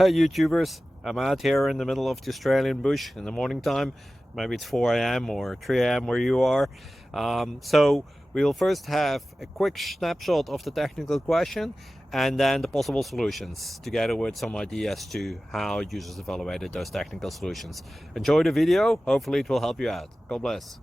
Hey YouTubers, I'm out here in the middle of the Australian bush in the morning time. Maybe it's 4 a.m. or 3 a.m. where you are. So we will first have a quick snapshot of the technical question and then the possible solutions, together with some ideas to how users evaluated those technical solutions. Enjoy the video, hopefully it will help you out. God bless.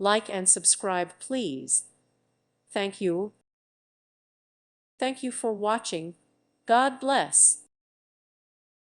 Like and subscribe, please. Thank you. Thank you for watching. God bless.